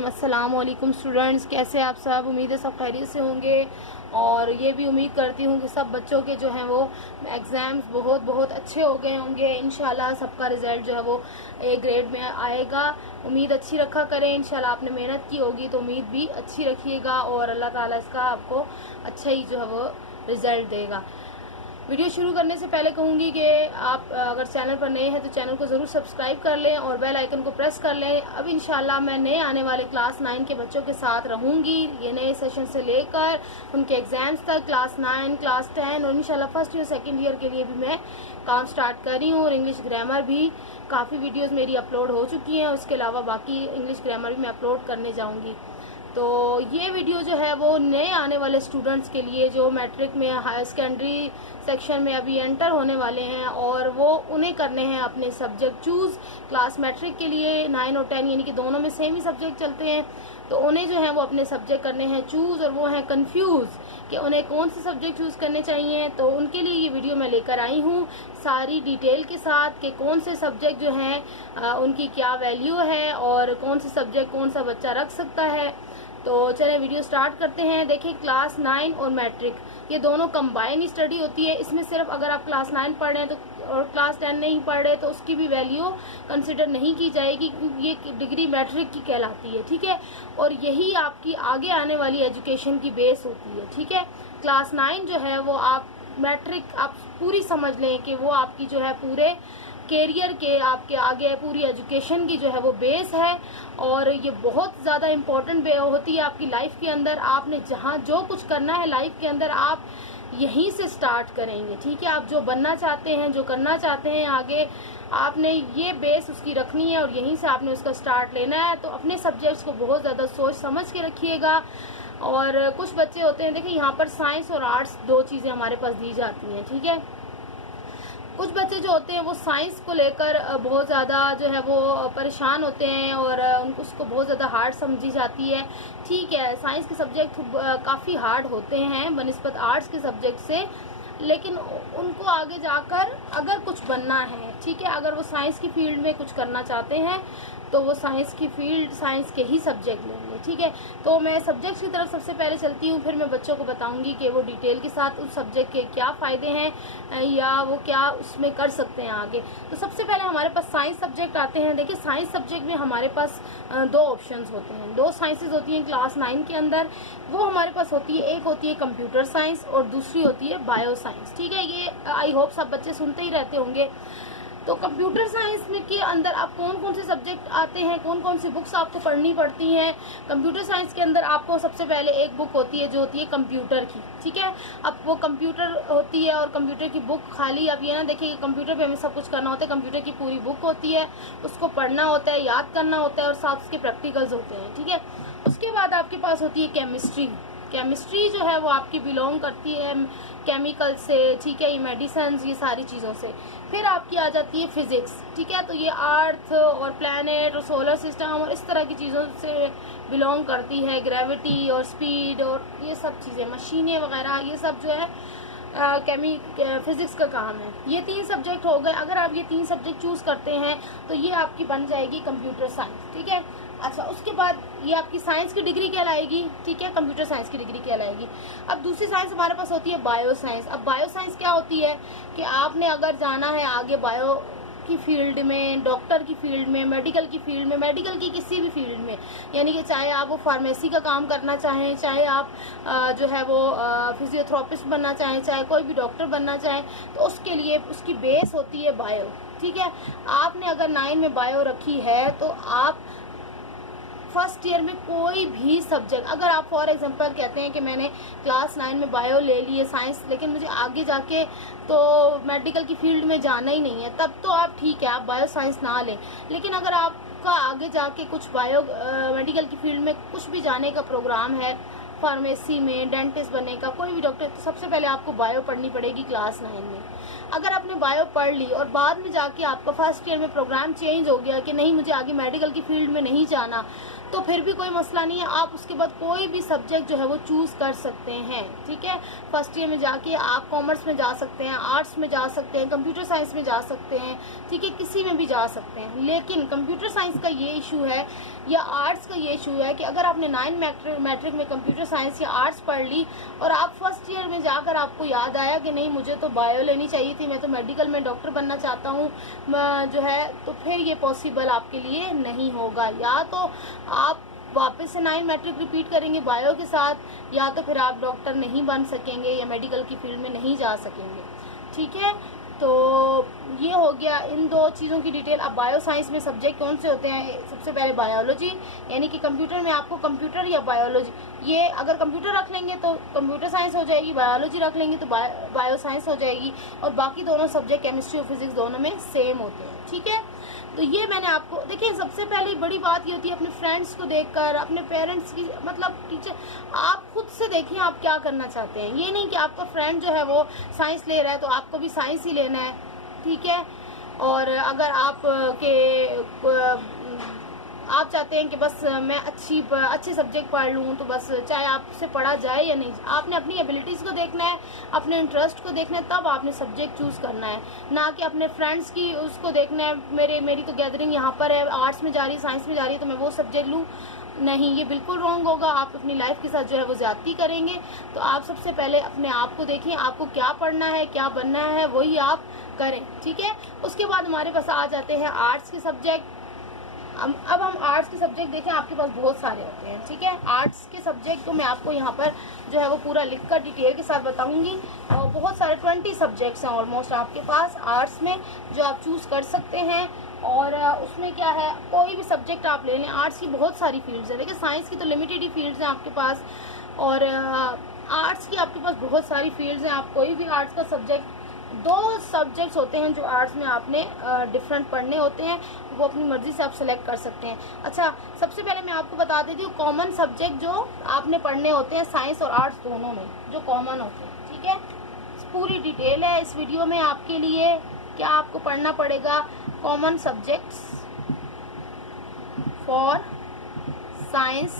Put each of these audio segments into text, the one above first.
रहीम। अस्सलाम वालेकुम स्टूडेंट्स, कैसे आप सब? उम्मीद है सब खैरियत से होंगे और ये भी उम्मीद करती हूँ कि सब बच्चों के जो हैं वो एग्ज़ाम्स बहुत अच्छे हो गए होंगे। इंशाल्लाह सबका रिज़ल्ट जो है वो ए ग्रेड में आएगा। उम्मीद अच्छी रखा करें। इंशाल्लाह आपने मेहनत की होगी तो उम्मीद भी अच्छी रखिएगा और अल्लाह ताला इसका आपको अच्छा ही जो है वो रिज़ल्ट देगा। वीडियो शुरू करने से पहले कहूँगी कि आप अगर चैनल पर नए हैं तो चैनल को ज़रूर सब्सक्राइब कर लें और बेल आइकन को प्रेस कर लें। अब इंशाल्लाह मैं नए आने वाले क्लास 9 के बच्चों के साथ रहूँगी, ये नए सेशन से लेकर उनके एग्ज़ाम्स तक, क्लास 9, क्लास 10 और इंशाल्लाह फर्स्ट ईयर सेकंड ईयर के लिए भी मैं काम स्टार्ट कर रही हूँ। और इंग्लिश ग्रामर भी काफ़ी वीडियोज़ मेरी अपलोड हो चुकी हैं, उसके अलावा बाकी इंग्लिश ग्रामर भी मैं अपलोड करने जाऊँगी। तो ये वीडियो जो है वो नए आने वाले स्टूडेंट्स के लिए जो मैट्रिक में हायर सेकेंडरी सेक्शन में अभी एंटर होने वाले हैं और वो उन्हें करने हैं अपने सब्जेक्ट चूज़। क्लास मैट्रिक के लिए 9 और 10 यानी कि दोनों में सेम ही सब्जेक्ट चलते हैं, तो उन्हें जो है वो अपने सब्जेक्ट करने हैं चूज़ और वो हैं कंफ्यूज कि उन्हें कौन से सब्जेक्ट चूज़ करने चाहिए। तो उनके लिए ये वीडियो मैं लेकर आई हूँ सारी डिटेल के साथ कि कौन से सब्जेक्ट जो हैं उनकी क्या वैल्यू है और कौन से सब्जेक्ट कौन सा बच्चा रख सकता है। तो चलिए वीडियो स्टार्ट करते हैं। देखिए, क्लास 9 और मैट्रिक ये दोनों कंबाइन स्टडी होती है। इसमें सिर्फ अगर आप क्लास 9 पढ़ रहे हैं तो और क्लास 10 नहीं पढ़ रहे तो उसकी भी वैल्यू कंसिडर नहीं की जाएगी, ये डिग्री मैट्रिक की कहलाती है, ठीक है। और यही आपकी आगे आने वाली एजुकेशन की बेस होती है, ठीक है। क्लास 9 जो है वो आप मैट्रिक आप पूरी समझ लें कि वो आपकी जो है पूरे कैरियर के आपके आगे पूरी एजुकेशन की जो है वो बेस है और ये बहुत ज़्यादा इम्पोर्टेंट होती है आपकी लाइफ के अंदर। आपने जहाँ जो कुछ करना है लाइफ के अंदर आप यहीं से स्टार्ट करेंगे, ठीक है। आप जो बनना चाहते हैं, जो करना चाहते हैं आगे, आपने ये बेस उसकी रखनी है और यहीं से आपने उसका स्टार्ट लेना है। तो अपने सब्जेक्ट्स को बहुत ज़्यादा सोच समझ के रखिएगा। और कुछ बच्चे होते हैं, देखिए यहाँ पर साइंस और आर्ट्स दो चीज़ें हमारे पास दी जाती हैं, ठीक है। कुछ बच्चे जो होते हैं वो साइंस को लेकर बहुत ज़्यादा जो है वो परेशान होते हैं और उनको उसको बहुत ज़्यादा हार्ड समझी जाती है, ठीक है। साइंस के सब्जेक्ट काफ़ी हार्ड होते हैं बनिस्बत आर्ट्स के सब्जेक्ट से, लेकिन उनको आगे जाकर अगर कुछ बनना है, ठीक है, अगर वो साइंस की फील्ड में कुछ करना चाहते हैं तो वो साइंस की फील्ड, साइंस के ही सब्जेक्ट लेंगे, ठीक है। तो मैं सब्जेक्ट्स की तरफ सबसे पहले चलती हूँ, फिर मैं बच्चों को बताऊंगी कि वो डिटेल के साथ उस सब्जेक्ट के क्या फ़ायदे हैं या वो क्या उसमें कर सकते हैं आगे। तो सबसे पहले हमारे पास साइंस सब्जेक्ट आते हैं। देखिए, साइंस सब्जेक्ट में हमारे पास दो ऑप्शंस होते हैं, दो साइंसेज होती हैं क्लास 9 के अंदर। वो हमारे पास होती है, एक होती है कंप्यूटर साइंस और दूसरी होती है बायो साइंस, ठीक है। ये आई होप सब बच्चे सुनते ही रहते होंगे। तो कंप्यूटर साइंस में के अंदर आप कौन कौन से सब्जेक्ट आते हैं, कौन कौन सी बुक्स आपको पढ़नी पड़ती हैं। कंप्यूटर साइंस के अंदर आपको सबसे पहले एक बुक होती है जो होती है कंप्यूटर की, ठीक है। अब वो कंप्यूटर होती है और कंप्यूटर की बुक खाली अब ये ना देखिए कि कंप्यूटर पे हमें सब कुछ करना होता है। कंप्यूटर की पूरी बुक होती है, उसको पढ़ना होता है, याद करना होता है और साथ उसके प्रैक्टिकल्स होते हैं, ठीक है। उसके बाद आपके पास होती है केमिस्ट्री। केमिस्ट्री जो है वो आपकी बिलोंग करती है केमिकल से, ठीक है, ये मेडिसिन, ये सारी चीज़ों से। फिर आपकी आ जाती है फिज़िक्स, ठीक है। तो ये अर्थ और प्लैनेट और सोलर सिस्टम और इस तरह की चीज़ों से बिलोंग करती है। ग्रेविटी और स्पीड और ये सब चीज़ें, मशीनें वगैरह, ये सब जो है फिज़िक्स का काम है। ये 3 सब्जेक्ट हो गए। अगर आप ये 3 सब्जेक्ट चूज़ करते हैं तो ये आपकी बन जाएगी कंप्यूटर साइंस, ठीक है। अच्छा, उसके बाद ये आपकी साइंस की डिग्री कहलाएगी, ठीक है, कंप्यूटर साइंस की डिग्री कहलाएगी। अब दूसरी साइंस हमारे पास होती है बायो साइंस। अब बायो साइंस क्या होती है कि आपने अगर जाना है आगे बायो की फील्ड में, डॉक्टर की फील्ड में, मेडिकल की फील्ड में, मेडिकल की किसी भी फील्ड में, यानी कि चाहे आप वो फार्मेसी का काम करना चाहें, चाहे आप जो है वो फिजियोथेरेपिस्ट बनना चाहें, चाहे कोई भी डॉक्टर बनना चाहें, तो उसके लिए उसकी बेस होती है बायो, ठीक है। आपने अगर 9 में बायो रखी है तो आप फर्स्ट ईयर में कोई भी सब्जेक्ट, अगर आप फॉर एग्जांपल कहते हैं कि मैंने क्लास 9 में बायो ले लिए साइंस, लेकिन मुझे आगे जाके तो मेडिकल की फील्ड में जाना ही नहीं है, तब तो आप ठीक है, आप बायो साइंस ना लें। लेकिन अगर आपका आगे जाके कुछ बायो मेडिकल की फील्ड में कुछ भी जाने का प्रोग्राम है, फार्मेसी में, डेंटिस्ट बनने का, कोई भी डॉक्टर, तो सबसे पहले आपको बायो पढ़नी पड़ेगी क्लास 9 में। अगर आपने बायो पढ़ ली और बाद में जाके आपका फर्स्ट ईयर में प्रोग्राम चेंज हो गया कि नहीं मुझे आगे मेडिकल की फील्ड में नहीं जाना, तो फिर भी कोई मसला नहीं है, आप उसके बाद कोई भी सब्जेक्ट जो है वो चूज़ कर सकते हैं, ठीक है। फर्स्ट ईयर में जाके आप कॉमर्स में जा सकते हैं, आर्ट्स में जा सकते हैं, कंप्यूटर साइंस में जा सकते हैं, ठीक है, किसी में भी जा सकते हैं। लेकिन कंप्यूटर साइंस का ये इशू है या आर्ट्स का ये इशू है कि अगर आपने 9 मैट्रिक में कंप्यूटर साइंस या आर्ट्स पढ़ ली और आप फर्स्ट ईयर में जाकर आपको याद आया कि नहीं मुझे तो बायो लेनी चाहिए थी, मैं तो मेडिकल में डॉक्टर बनना चाहता हूँ जो है, तो फिर ये पॉसिबल आपके लिए नहीं होगा। या तो आप वापस से 9 मैट्रिक रिपीट करेंगे बायो के साथ, या तो फिर आप डॉक्टर नहीं बन सकेंगे या मेडिकल की फील्ड में नहीं जा सकेंगे, ठीक है। तो ये हो गया इन दो चीज़ों की डिटेल। अब बायो साइंस में सब्जेक्ट कौन से होते हैं? सबसे पहले बायोलॉजी, यानी कि कंप्यूटर में आपको कंप्यूटर या बायोलॉजी, ये अगर कंप्यूटर रख लेंगे तो कंप्यूटर साइंस हो जाएगी, बायोलॉजी रख लेंगे तो बायो साइंस हो जाएगी, और बाकी दोनों सब्जेक्ट केमिस्ट्री और फिजिक्स दोनों में सेम होते हैं, ठीक है। तो ये मैंने आपको, देखिए सबसे पहले बड़ी बात ये होती है अपने फ्रेंड्स को देखकर, अपने पेरेंट्स की, मतलब टीचर, आप खुद से देखिए आप क्या करना चाहते हैं। ये नहीं कि आपका फ्रेंड जो है वो साइंस ले रहा है तो आपको भी साइंस ही लेना है, ठीक है। और अगर आप आप चाहते हैं कि बस मैं अच्छे सब्जेक्ट पढ़ लूँ, तो बस चाहे आपसे पढ़ा जाए या नहीं, आपने अपनी एबिलिटीज़ को देखना है, अपने इंटरेस्ट को देखना है, तब आपने सब्जेक्ट चूज़ करना है, ना कि अपने फ्रेंड्स की उसको देखना है मेरी तो गैदरिंग यहाँ पर है, आर्ट्स में जा रही है, साइंस में जा रही है, तो मैं वो सब्जेक्ट लूँ। नहीं, ये बिल्कुल रॉन्ग होगा, आप अपनी लाइफ के साथ जो है वो ज़्यादती करेंगे। तो आप सबसे पहले अपने आप को देखें, आपको क्या पढ़ना है, क्या बनना है, वही आप करें, ठीक है। उसके बाद हमारे पास आ जाते हैं आर्ट्स के सब्जेक्ट। अब हम आर्ट्स के सब्जेक्ट देखें, आपके पास बहुत सारे होते हैं, ठीक है। आर्ट्स के सब्जेक्ट तो मैं आपको यहाँ पर जो है वो पूरा लिखकर डिटेल के साथ बताऊंगी, और बहुत सारे 20 सब्जेक्ट्स हैं ऑलमोस्ट आपके पास आर्ट्स में, जो आप चूज़ कर सकते हैं। और उसमें क्या है, कोई भी सब्जेक्ट आप ले लें, आर्ट्स की बहुत सारी फील्ड्स हैं, देखिए साइंस की तो लिमिटेड ही फील्ड्स हैं आपके पास, और आर्ट्स की आपके पास बहुत सारी फील्ड्स हैं। आप कोई भी आर्ट्स का सब्जेक्ट, 2 सब्जेक्ट्स होते हैं जो आर्ट्स में आपने डिफरेंट पढ़ने होते हैं, वो अपनी मर्ज़ी से आप सेलेक्ट कर सकते हैं। अच्छा, सबसे पहले मैं आपको बता देती हूँ कॉमन सब्जेक्ट जो आपने पढ़ने होते हैं साइंस और आर्ट्स दोनों में, जो कॉमन होते हैं, ठीक है। पूरी डिटेल है इस वीडियो में आपके लिए, क्या आपको पढ़ना पड़ेगा, common subjects for science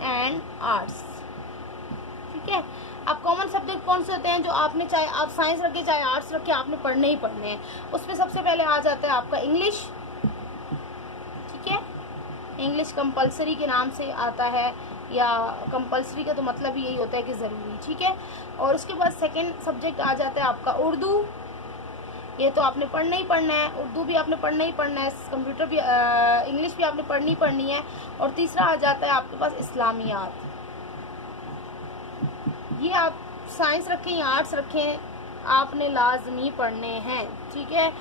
and arts, ठीक है। अब कॉमन सब्जेक्ट कौन से होते हैं जो आपने, चाहे आप साइंस रखें चाहे आर्ट्स रखें, आपने पढ़ने ही पढ़ने हैं। उसमें सबसे पहले आ जाता है आपका इंग्लिश, ठीक है। इंग्लिश कंपलसरी के नाम से आता है, या कंपलसरी का तो मतलब ही यही होता है कि ज़रूरी, ठीक है। और उसके बाद सेकंड सब्जेक्ट आ जाता है आपका उर्दू, ये तो आपने पढ़ना ही पढ़ना है, उर्दू भी आपने पढ़ना ही पढ़ना है, कंप्यूटर भी इंग्लिश भी आपने पढ़नी ही पढ़नी है। और तीसरा आ जाता है आपके पास इस्लामियात, ये आप साइंस रखें या आर्ट्स रखें, आपने लाजमी पढ़ने हैं, ठीक है।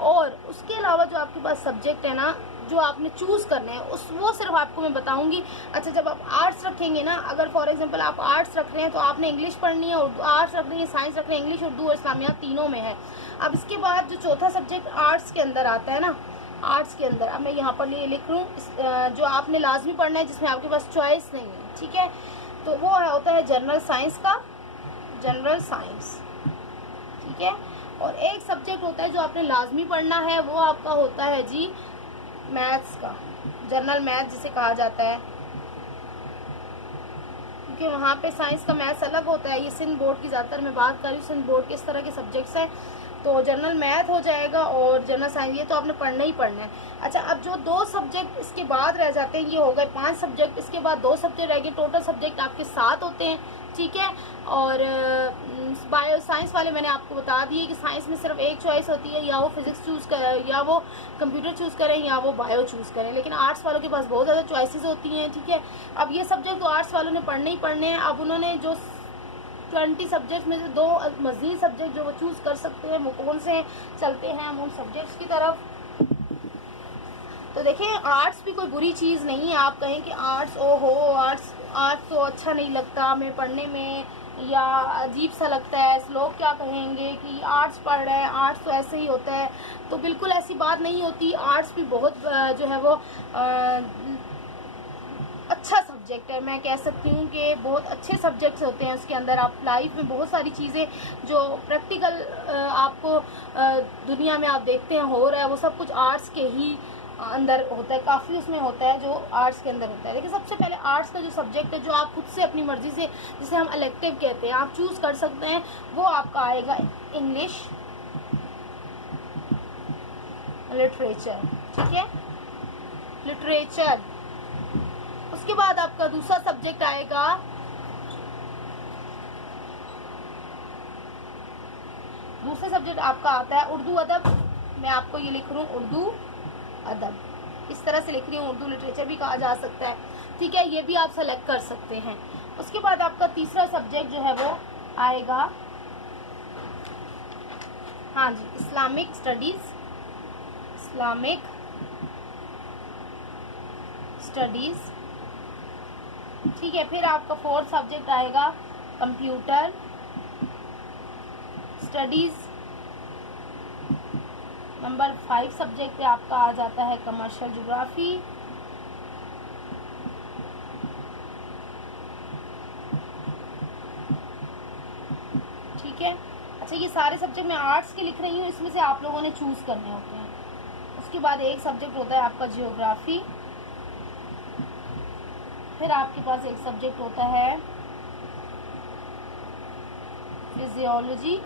और उसके अलावा जो आपके पास सब्जेक्ट है ना, जो आपने चूज़ करने हैं, वो सिर्फ आपको मैं बताऊंगी। अच्छा, जब आप आर्ट्स रखेंगे ना, अगर फॉर एग्जांपल आप आर्ट्स रख रहे हैं तो आपने इंग्लिश पढ़नी है, उर्दू, आर्ट्स रख रहे हैं, साइंस रख रहे हैं, इंग्लिश, उर्दू और इस्लामियात तीनों में है। अब इसके बाद जो चौथा सब्जेक्ट आर्ट्स के अंदर आता है ना, आर्ट्स के अंदर, अब मैं यहाँ पर लिख लूँ जो आपने लाजमी पढ़ना है, जिसमें आपके पास चॉइस नहीं है, ठीक है, तो वो होता है जनरल साइंस का, जनरल साइंस, ठीक है। और एक सब्जेक्ट होता है जो आपने लाजमी पढ़ना है, वो आपका होता है जी मैथ्स का, जनरल मैथ जिसे कहा जाता है, क्योंकि वहाँ पे साइंस का मैथ्स अलग होता है। ये सिंध बोर्ड की ज़्यादातर मैं बात कर रही हूँ, सिंध बोर्ड के इस तरह के सब्जेक्ट्स हैं, तो जनरल मैथ हो जाएगा और जनरल साइंस, ये तो आपने पढ़ना ही पढ़ना है। अच्छा, अब जो 2 सब्जेक्ट इसके बाद रह जाते हैं, ये हो गए 5 सब्जेक्ट, इसके बाद 2 सब्जेक्ट रह गए, टोटल सब्जेक्ट आपके 7 होते हैं, ठीक है। और बायो साइंस वाले मैंने आपको बता दिए कि साइंस में सिर्फ एक चॉइस होती है, या वो फिजिक्स चूज़ करें, या वो कंप्यूटर चूज़ करें, या वो बायो चूज़ करें। लेकिन आर्ट्स वालों के पास बहुत ज़्यादा चॉइसेस होती हैं, ठीक है। अब ये सब्जेक्ट तो आर्ट्स वालों ने पढ़ने ही पढ़ने हैं। अब उन्होंने जो 20 सब्जेक्ट में से 2 मज़ीद सब्जेक्ट जो वो चूज़ कर सकते हैं, वो कौन से हैं, चलते हैं हम उन सब्जेक्ट्स की तरफ। तो देखें, आर्ट्स भी कोई बुरी चीज़ नहीं है। आप कहें कि आर्ट्स, ओहो आर्ट्स तो अच्छा नहीं लगता हमें पढ़ने में, या अजीब सा लगता है, लोग क्या कहेंगे कि आर्ट्स पढ़ रहे हैं, आर्ट्स तो ऐसे ही होता है, तो बिल्कुल ऐसी बात नहीं होती। आर्ट्स भी बहुत जो है वो अच्छा सब्जेक्ट है, मैं कह सकती हूँ कि बहुत अच्छे सब्जेक्ट्स होते हैं उसके अंदर। आप लाइफ में बहुत सारी चीज़ें जो प्रैक्टिकल आपको दुनिया में आप देखते हैं हो रहा है, वो सब कुछ आर्ट्स के ही अंदर होता है, काफ़ी उसमें होता है जो आर्ट्स के अंदर होता है। लेकिन सबसे पहले आर्ट्स का जो सब्जेक्ट है जो आप खुद से अपनी मर्ज़ी से, जिसे हम इलेक्टिव कहते हैं, आप चूज़ कर सकते हैं, वो आपका आएगा इंग्लिश लिटरेचर। ठीक है, लिटरेचर। उसके बाद आपका दूसरा सब्जेक्ट आएगा दूसरा सब्जेक्ट आपका आता है उर्दू अदब। मैं आपको ये लिख रहा हूँ उर्दू अदब, इस तरह से लिख रही हूँ, उर्दू लिटरेचर भी कहा जा सकता है। ठीक है, ये भी आप सेलेक्ट कर सकते हैं। उसके बाद आपका तीसरा सब्जेक्ट जो है वो आएगा, हाँ जी, इस्लामिक स्टडीज़। Islamic studies. ठीक है, फिर आपका फोर्थ सब्जेक्ट आएगा कंप्यूटर स्टडीज़। नंबर 5 सब्जेक्ट पे आपका आ जाता है कमर्शियल ज्योग्राफी। ठीक है, अच्छा, ये सारे सब्जेक्ट मैं आर्ट्स के लिख रही हूँ, इसमें से आप लोगों ने चूज़ करने होते हैं। उसके बाद एक सब्जेक्ट होता है आपका जियोग्राफी। फिर आपके पास एक सब्जेक्ट होता है फिजियोलॉजी।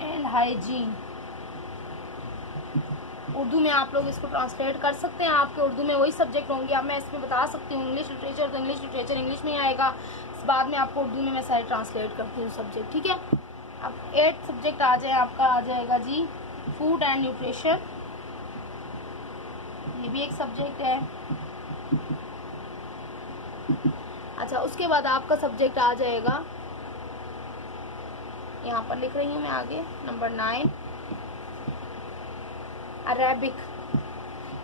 And hygiene. उर्दू में आप लोग इसको ट्रांसलेट कर सकते हैं, आपके उर्दू में वही सब्जेक्ट होंगे। अब मैं इसमें बता सकती हूँ इंग्लिश लिटरेचर, तो इंग्लिश लिटरेचर इंग्लिश में ही आएगा। इस बाद में आपको उर्दू में मैं सारे ट्रांसलेट करती हूँ सब्जेक्ट। ठीक है, अब 8th सब्जेक्ट आ जाए, आपका आ जाएगा जी फूड एंड न्यूट्रिशन। ये भी एक सब्जेक्ट है। अच्छा, उसके बाद आपका सब्जेक्ट आ जाएगा, यहाँ पर लिख रही हूँ मैं आगे, नंबर 9 अरेबिक।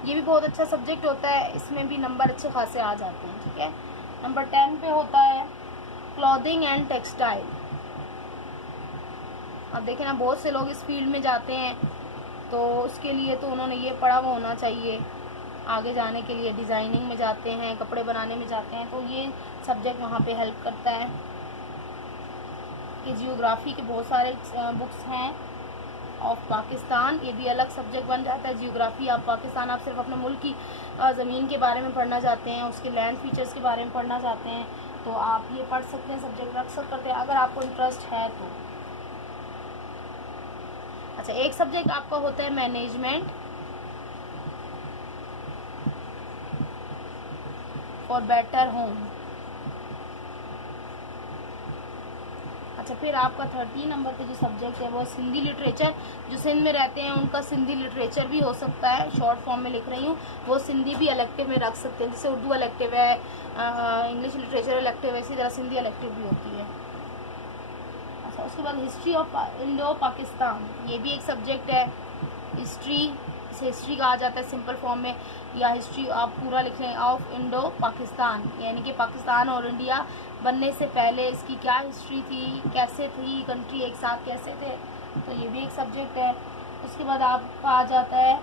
ये भी बहुत अच्छा सब्जेक्ट होता है, इसमें भी नंबर अच्छे खासे आ जाते हैं। ठीक है, नंबर 10 पे होता है क्लॉथिंग एंड टेक्सटाइल। अब देखें ना, बहुत से लोग इस फील्ड में जाते हैं, तो उसके लिए तो उन्होंने ये पढ़ा हुआ होना चाहिए। आगे जाने के लिए डिज़ाइनिंग में जाते हैं, कपड़े बनाने में जाते हैं, तो ये सब्जेक्ट वहाँ पे हेल्प करता है। कि जियोग्राफी के बहुत सारे बुक्स हैं ऑफ पाकिस्तान, ये भी अलग सब्जेक्ट बन जाता है। जियोग्राफी ऑफ पाकिस्तान, आप सिर्फ अपने मुल्क की ज़मीन के बारे में पढ़ना चाहते हैं, उसके लैंड फीचर्स के बारे में पढ़ना चाहते हैं, तो आप ये पढ़ सकते हैं, सब्जेक्ट रख सकते हैं अगर आपको इंटरेस्ट है तो। अच्छा, एक सब्जेक्ट आपका होता है मैनेजमेंट फॉर बेटर होम। अच्छा, फिर आपका 13 नंबर पे जो सब्जेक्ट है वो सिंधी लिटरेचर। जो सिंध में रहते हैं उनका सिंधी लिटरेचर भी हो सकता है, शॉर्ट फॉर्म में लिख रही हूँ, वो सिंधी भी इलेक्टिव में रख सकते हैं। जैसे उर्दू इलेक्टिव है, इंग्लिश लिटरेचर इलेक्टिव है, इसी तरह सिंधी इलेक्टिव भी होती है। अच्छा, उसके बाद हिस्ट्री ऑफ इंडो पाकिस्तान, ये भी एक सब्जेक्ट है। हिस्ट्री, इसे हिस्ट्री कहा जाता है सिंपल फॉर्म में, या हिस्ट्री आप पूरा लिख लें ऑफ इंडो पाकिस्तान, यानी कि पाकिस्तान और इंडिया बनने से पहले इसकी क्या हिस्ट्री थी, कैसे थी कंट्री एक साथ कैसे थे, तो ये भी एक सब्जेक्ट है। उसके बाद आपका आ जाता है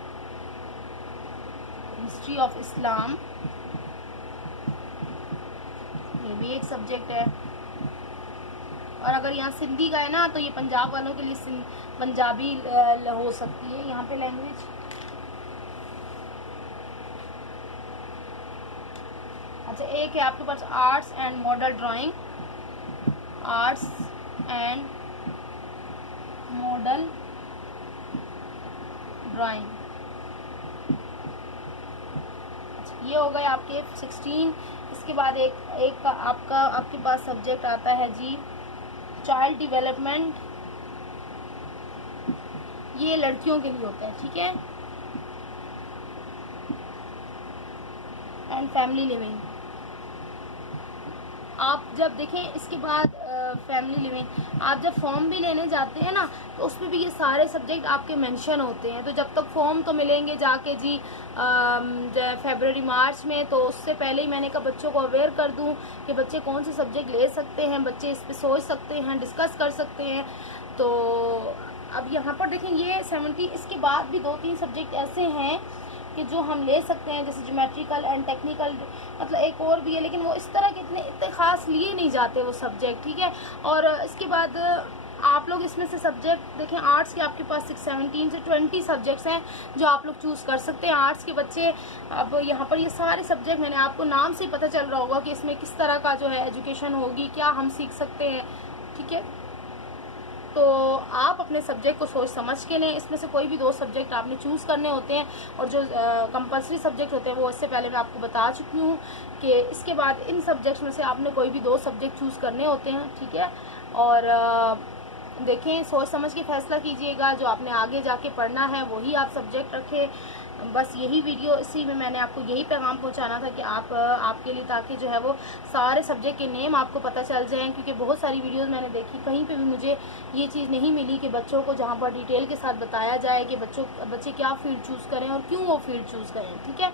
हिस्ट्री ऑफ इस्लाम, ये भी एक सब्जेक्ट है। और अगर यहाँ सिंधी का है ना, तो ये पंजाब वालों के लिए पंजाबी हो सकती है यहाँ पे लैंग्वेज। अच्छा, एक है आपके पास arts and model drawing. Arts and model drawing. अच्छा, ये हो गए आपके 16। इसके बाद एक आपके पास सब्जेक्ट आता है जी चाइल्ड डेवलपमेंट। ये लड़कियों के लिए होता है। ठीक है, एंड फैमिली लिविंग। आप जब देखें इसके बाद फैमिली लिविंग, आप जब फॉर्म भी लेने जाते हैं ना, तो उसमें भी ये सारे सब्जेक्ट आपके मेंशन होते हैं। तो जब तक फॉर्म तो मिलेंगे जाके जी फरवरी मार्च में, तो उससे पहले ही मैंने कहा बच्चों को अवेयर कर दूं कि बच्चे कौन से सब्जेक्ट ले सकते हैं, बच्चे इस पर सोच सकते हैं, डिस्कस कर सकते हैं। तो अब यहाँ पर देखें ये 70, इसके बाद भी 2-3 सब्जेक्ट ऐसे हैं कि जो हम ले सकते हैं, जैसे ज्योमेट्रिकल एंड टेक्निकल, मतलब एक और भी है, लेकिन वो इस तरह के इतने ख़ास लिए नहीं जाते वो सब्जेक्ट। ठीक है, और इसके बाद आप लोग इसमें से सब्जेक्ट देखें, आर्ट्स के आपके पास 17 से 20 सब्जेक्ट्स हैं जो आप लोग चूज़ कर सकते हैं। आर्ट्स के बच्चे, अब यहाँ पर ये सारे सब्जेक्ट मैंने आपको नाम से ही पता चल रहा होगा कि इसमें किस तरह का जो है एजुकेशन होगी, क्या हम सीख सकते हैं, ठीक है। तो आप अपने सब्जेक्ट को सोच समझ के लें, इसमें से कोई भी 2 सब्जेक्ट आपने चूज़ करने होते हैं, और जो कंपलसरी सब्जेक्ट होते हैं वो इससे पहले मैं आपको बता चुकी हूँ कि इसके बाद इन सब्जेक्ट्स में से आपने कोई भी 2 सब्जेक्ट चूज़ करने होते हैं, ठीक है। और देखें, सोच समझ के फ़ैसला कीजिएगा, जो आपने आगे जाके पढ़ना है वही आप सब्जेक्ट रखें। बस यही वीडियो, इसी में मैंने आपको यही पैगाम पहुंचाना था कि आपके लिए, ताकि जो है वो सारे सब्जेक्ट के नेम आपको पता चल जाएं, क्योंकि बहुत सारी वीडियोस मैंने देखी, कहीं पे भी मुझे ये चीज़ नहीं मिली कि बच्चों को जहां पर डिटेल के साथ बताया जाए कि बच्चे क्या फील्ड चूज़ करें और क्यों वो फील्ड चूज़ करें, ठीक है।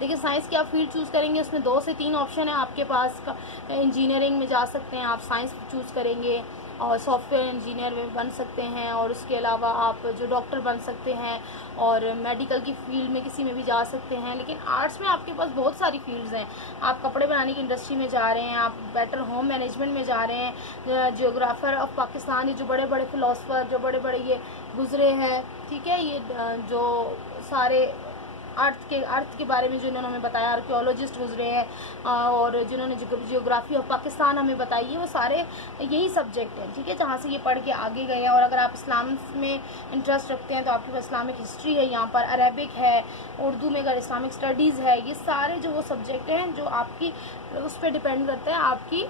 देखिए, साइंस की आप फील्ड चूज़ करेंगे, उसमें 2 से 3 ऑप्शन है आपके पास। इंजीनियरिंग में जा सकते हैं आप, साइंस चूज़ करेंगे और सॉफ्टवेयर इंजीनियर में बन सकते हैं, और उसके अलावा आप जो डॉक्टर बन सकते हैं, और मेडिकल की फील्ड में किसी में भी जा सकते हैं। लेकिन आर्ट्स में आपके पास बहुत सारी फील्ड्स हैं। आप कपड़े बनाने की इंडस्ट्री में जा रहे हैं, आप बेटर होम मैनेजमेंट में जा रहे हैं, जियोग्राफर ऑफ पाकिस्तान, ये जो बड़े बड़े फिलोसफर, जो बड़े बड़े ये गुजरे हैं, ठीक है, ये जो सारे अर्थ के बारे में जो इन्होंने हमें बताया, आर्कियोलॉजिस्ट गुजरे हैं, और जिन्होंने जियोग्राफी ऑफ पाकिस्तान हमें बताई है, वो सारे यही सब्जेक्ट हैं, ठीक है, जहाँ से ये पढ़ के आगे गए हैं। और अगर आप इस्लाम में इंटरेस्ट रखते हैं तो आपके पास इस्लामिक हिस्ट्री है, यहाँ पर अरेबिक है, उर्दू में अगर इस्लामिक स्टडीज़ है, ये सारे जो वो सब्जेक्ट हैं जो आपकी उस पर डिपेंड करता है, आपकी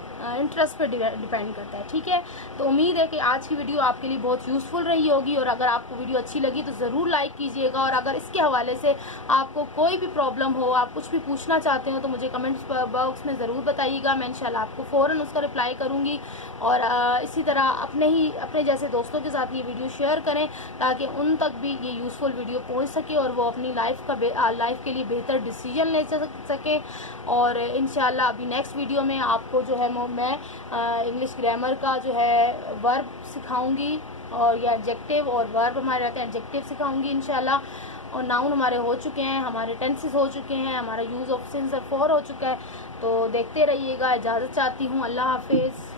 इंटरेस्ट पे डिपेंड करता है, ठीक है। तो उम्मीद है कि आज की वीडियो आपके लिए बहुत यूज़फुल रही होगी, और अगर आपको वीडियो अच्छी लगी तो ज़रूर लाइक कीजिएगा, और अगर इसके हवाले से आपको कोई भी प्रॉब्लम हो, आप कुछ भी पूछना चाहते हो, तो मुझे कमेंट्स बॉक्स में ज़रूर बताइएगा, मैं इंशाल्लाह आपको फ़ौरन उसका रिप्लाई करूँगी। और इसी तरह अपने जैसे दोस्तों के साथ ये वीडियो शेयर करें, ताकि उन तक भी ये यूज़फुल वीडियो पहुँच सके और वो अपनी लाइफ के लिए बेहतर डिसीजन ले सके। और इंशाल्लाह अभी नेक्स्ट वीडियो में आपको जो है मैं इंग्लिश ग्रामर का जो है वर्ब सिखाऊंगी, और ये एडजेक्टिव और वर्ब हमारे रहते हैं, एडजेक्टिव सिखाऊंगी इंशाल्लाह। और नाउन हमारे हो चुके हैं, हमारे टेंसेस हो चुके हैं, हमारा यूज़ ऑफ सिंस और फॉर हो चुका है। तो देखते रहिएगा। इजाज़त चाहती हूँ, अल्लाह हाफिज़।